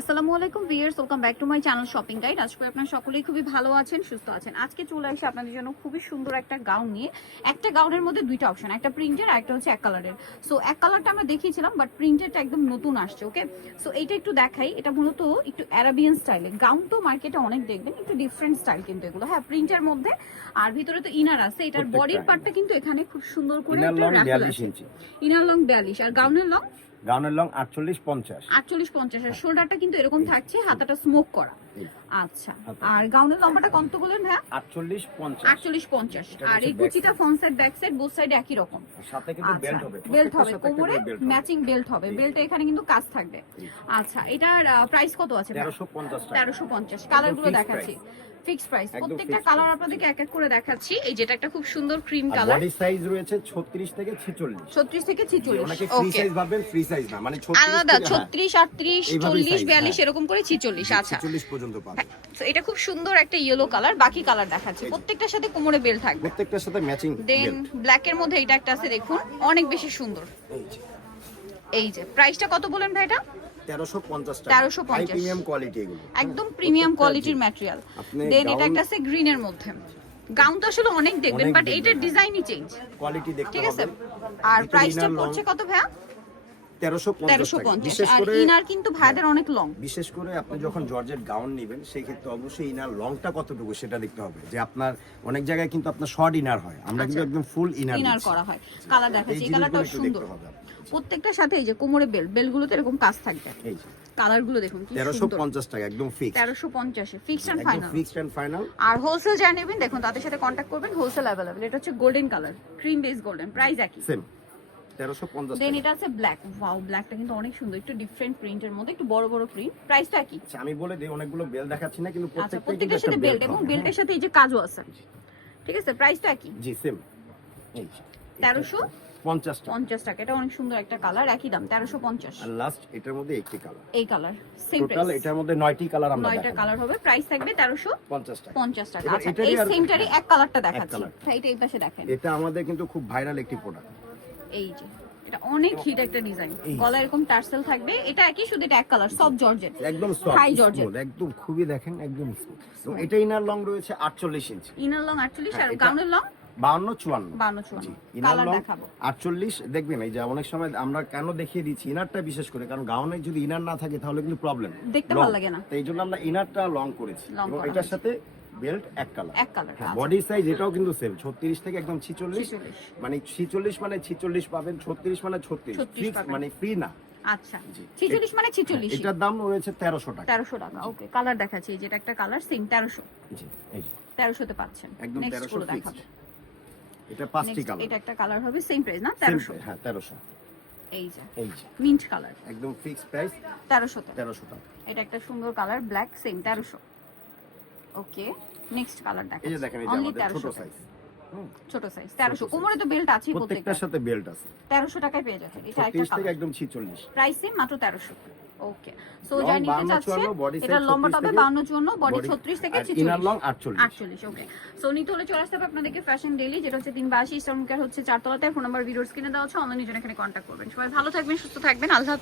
আসসালামু আলাইকুম viewers welcome back to my channel shopping guide. আজকে আপনারা সকলেই খুবই ভালো আছেন সুস্থ আছেন। আজকে চলে আসে আপনাদের জন্য খুবই সুন্দর একটা গাউন নিয়ে। একটা গাউনের মধ্যে দুইটা অপশন একটা প্রিন্টের আর একটা হচ্ছে এক কালারের সো এক কালারটা আমরা দেখিয়েছিলাম বাট প্রিন্টেরটা একদম নতুন আসছে ওকে সো এইটা একটু দেখাই এটা মূলত একটু অ্যারাবিয়ান স্টাইলে গাউন তো মার্কেটে অনেক দেখবেন একটু ডিফারেন্ট স্টাইল কিন্তু এগুলো। হ্যাঁ প্রিন্টের মধ্যে আর ভিতরে তো ইনার আছে এটার বডির। পার্টটা কিন্তু এখানে খুব সুন্দর করে ইনার লং রাখা বিয়াল্লিশ আছে। ইঞ্চি। ইনার লং বিয়াল্লিশ আর গাউনের লং গাউনের লং আটচল্লিশ পঞ্চাশ। আটচল্লিশ পঞ্চাশ। আর শোল্ডারটা কিন্তু এরকম থাকছে হাতাটা স্মোক করা। আচ্ছা। আর গাউনের লম্বাটা কত বললেন হ্যাঁ আটচল্লিশ পঞ্চাশ। আটচল্লিশ পঞ্চাশ। আর এই কুচিটা front side back side both side একই রকম। সাথে কিন্তু আচ্ছা। বেল্ট হবে। বেল্ট হবে। কোমরে। ম্যাচিং বেল্ট হবে। এই। বেল্টে এখানে কিন্তু কাজ থাকবে। আচ্ছা এটার প্রাইস কত আছে তেরোশো পঞ্চাশ তেরোশো পঞ্চাশ। কালারগুলো দেখাচ্ছি। Fix price. প্রত্যেকটা কালার আপনাদেরকে এক এক করে দেখাচ্ছি। এই যেটা একটা খুব সুন্দর ক্রিম কালার বডি সাইজ রয়েছে ছত্রিশ থেকে ছেচল্লিশ। ছত্রিশ থেকে ছিচল্লিশ। অনেকে ফ্রি সাইজ ভাববেন ফ্রি সাইজ না মানে 36 আলাদা থেকে- হ্যাঁ, ছত্রিশ আটত্রিশ এইভাবেই চল্লিশ size, বিয়াল্লিশ হ্যাঁ। এরকম করে ছিচল্লিশ। আচ্ছা। 46 পর্যন্ত পাবেন। তো এটা খুব সুন্দর একটা ইয়েলো কালার বাকি কালার দেখাচ্ছে। প্রত্যেকটার সাথে কোমরে বেল থাকবে। প্রত্যেকটার সাথে ম্যাচিং দেন ব্ল্যাক এর মধ্যে এটা একটা আছে দেখুন অনেক বেশি সুন্দর। এই যে। প্রাইসটা কত বলেন ভাই এটা তেরোশো পঞ্চাশ টাকা। 1350 প্রিমিয়াম কোয়ালিটি এগুলো। একদম প্রিমিয়াম কোয়ালিটির ম্যাটেরিয়াল দেন এটা একটা আছে গ্রিন এর মধ্যে। গাউন তো আসলে অনেক দেখবেন বাট এইটার। ডিজাইনই চেঞ্জ কোয়ালিটি দেখতে ঠিক আছে? আর প্রাইসটা পড়ছে কত ভাইয়া? তেরোশো পঞ্চাশ তেরোশো টাকা পঞ্চাশ। বিশেষ করে ইনার কিন্তু ভাইদের অনেক লং বিশেষ করে আপনি যখন জর্জেট গাউন নেবেন সেই ক্ষেত্রে অবশ্যই ইনার লংটা কতটুকু সেটা দেখতে হবে। যে আপনার অনেক জায়গায় কিন্তু আপনার শর্ট ইনার হয়। আমরা কিন্তু আচ্ছা। একদম ফুল ইনার ইনার করা হয়। কালার দেখাচ্ছি। জিনিসগুলো সুন্দর। হবে প্রত্যেকটার সাথে এই যে কোমরে বেল বেলগুলোতে এরকম কাজ থাকবে। এই যে। কালারগুলো দেখুন কি তেরোশো পঞ্চাশ টাকা একদম ফিক্স তেরোশো পঞ্চাশে fixed and final fixed and final R wholesale যা নেবেন দেখুন তাদের সাথে কন্ট্যাক্ট করবেন। হোলসেল অ্যাভেলেবল এটা হচ্ছে golden colour cream base golden price একই। সেম দেন এটা আছে ব্ল্যাক ওয়াও ব্ল্যাকটা কিন্তু অনেক সুন্দর। একটু ডিফারেন্ট প্রিন্টের মধ্যে একটু বড় বড় প্রিন্ট প্রাইসটা কি? আচ্ছা, আমি বলে দিই অনেকগুলো বেল দেখাচ্ছি না কিন্তু আচ্ছা প্রত্যেকটার সাথে বেল্ট বেল্ট এবং বেল্টের সাথে এই যে কাজও আছে। ঠিক আছে প্রাইসটা কি? জি সেম এই টাকা। এটা অনেক সুন্দর একটা কালার একই দাম আর লাস্ট এটার মধ্যে একটি কালার এই কালার সেম টোটাল এটার মধ্যে কালার আমরা কালার হবে প্রাইস থাকবে টাকা। আচ্ছা এই সেমটারই এক কালারটা দেখাচ্ছি। হ্যাঁ, এটা এই পাশে দেখেন। এটা আমাদের কিন্তু খুব ভাইরাল একটি প্রোডাক্ট এই যে এটা অনেক হিট একটা ডিজাইন গলা এরকম টার্সেল থাকবে এটা একই শুধু এটা এক কালার সব জর্জেট একদম সফট georgette। একদম খুবই দেখেন একদম। এটা ইনার লং রয়েছে আটচল্লিশ ইঞ্চি ইনার লং আটচল্লিশ হ্যাঁ, আর গাউনের লং বাউন্ন চুয়ান্ন। বান্ন চুয়ান্ন। জি, ইনার লং আটচল্লিশ দেখবেন এই যে অনেক সময় আমরা কেন দেখিয়ে দিচ্ছি ইনারটা বিশেষ করে কারণ গাউনে যদি ইনার না থাকে তাহলে কিন্তু প্রবলেম দেখতে ভালো লাগে না। এই জন্য আমরা ইনারটা লং করেছি। এবং এটার সাথে বেল্ট এক কালার। এক কালার বডি সাইজ এটাও কিন্তু সেম ছত্রিশ থেকে একদম ছিচল্লিশ। 46 মানে ছিচল্লিশ মানে ছিচল্লিশ পাবেন ছত্রিশ মানে ছত্রিশ। 36 মানে ফ্রি না। আচ্ছা জি। ছিচল্লিশ মানে ছিচল্লিশ। এটার দাম রয়েছে টাকা। ওকে কালার দেখাচ্ছি এই যেটা একটা কালার সেম জি এই পাচ্ছেন। একদম দেখাবো। এটা পাঁচটি কালার এটা একটা কালার হবে সেম প্রাইস না? তেরোশো। হ্যাঁ তেরোশো। এই যে এই যে। মিন্ট কালার একদম ফিক্স প্রাইস টাকা। এটা একটা সুন্দর কালার ব্ল্যাক সেম তেরোশো। ওকে নেক্সট কালার এই যে দেখেন এই যে আমাদের ছোট সাইজ ছোট সাইজ তেরোশো। কোমরে তো বেল্ট আছে প্রত্যেকটার সাথে বেল্ট আছে। তেরোশো টাকায় পেয়ে এটা একটা থেকে একদম ছিচল্লিশ। প্রাইস সেম মাত্র তেরোশো। ওকে সো যা নিতে 52, চাচ্ছে 54, body size এটা লম্বাটা হবে থেকে- বাউন্ন বডি body- ছত্রিশ থেকে আর ইনার লং ছিচল্লিশ আটচল্লিশ। আটচল্লিশ ওকে সো নিতে হলে চলে আসতে হবে আপনাদেরকে ফ্যাশন ডেইলি যেটা হচ্ছে হচ্ছে চারতলাতে। ফোন নাম্বার কিনে দেওয়া অনলাইনে জন্য এখানে করবেন। সবাই ভালো থাকবেন সুস্থ থাকবেন। আল্লাহ।